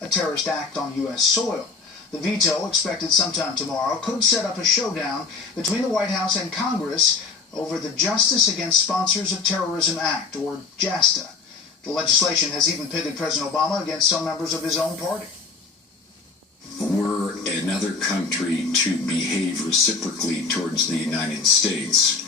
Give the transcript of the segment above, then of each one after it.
a terrorist act on U.S. soil. The veto, expected sometime tomorrow, could set up a showdown between the White House and Congress over the Justice Against Sponsors of Terrorism Act, or JASTA. The legislation has even pitted President Obama against some members of his own party. Were another country to behave reciprocally towards the United States,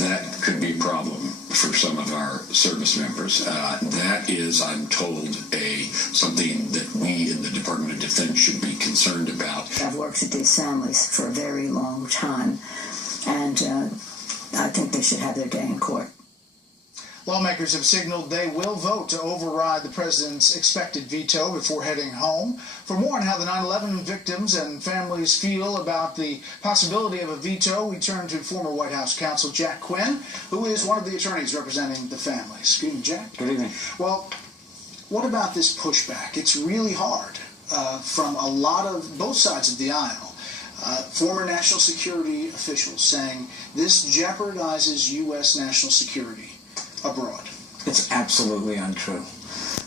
that could be a problem for some of our service members. That is, I'm told, something that we in the Department of Defense should be concerned about. I've worked with these families for a very long time, and I think they should have their day in court. Lawmakers have signaled they will vote to override the president's expected veto before heading home. For more on how the 9/11 victims and families feel about the possibility of a veto, we turn to former White House counsel Jack Quinn, who is one of the attorneys representing the families. Good evening, Jack. Good evening. Well, what about this pushback? It's really hard from a lot of both sides of the aisle. Former national security officials saying this jeopardizes U.S. national security abroad. It's absolutely untrue.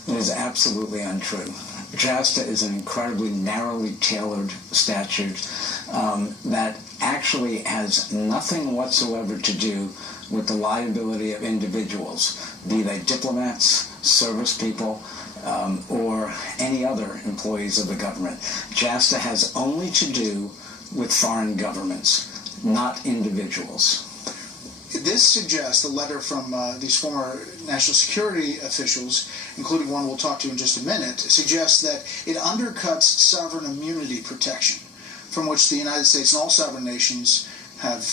It is absolutely untrue. JASTA is an incredibly narrowly tailored statute that actually has nothing whatsoever to do with the liability of individuals, be they diplomats, service people, or any other employees of the government. JASTA has only to do with foreign governments, not individuals. This suggests, the letter from these former national security officials, including one we'll talk to in just a minute, suggests that it undercuts sovereign immunity protection, from which the United States and all sovereign nations have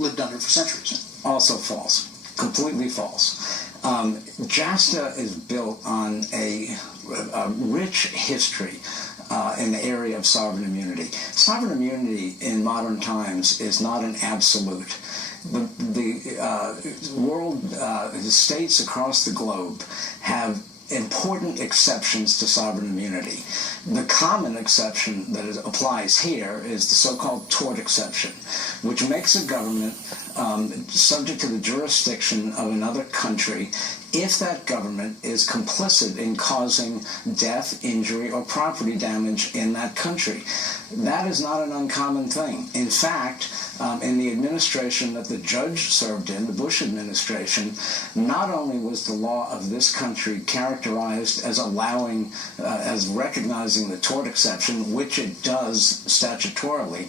lived under for centuries. Also false. Completely false. JASTA is built on a rich history in the area of sovereign immunity. Sovereign immunity in modern times is not an absolute. The world, the states across the globe have important exceptions to sovereign immunity. The common exception that applies here is the so-called tort exception, which makes a government subject to the jurisdiction of another country if that government is complicit in causing death, injury, or property damage in that country. That is not an uncommon thing. In fact, in the administration that the judge served in, the Bush administration, not only was the law of this country characterized as allowing, as recognizing the tort exception, which it does statutorily,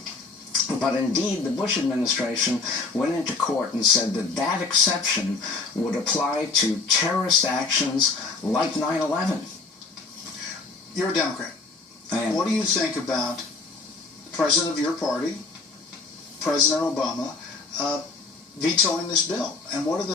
but indeed, the Bush administration went into court and said that that exception would apply to terrorist actions like 9/11. You're a Democrat. I am. What do you think about the president of your party, President Obama, vetoing this bill? And what are the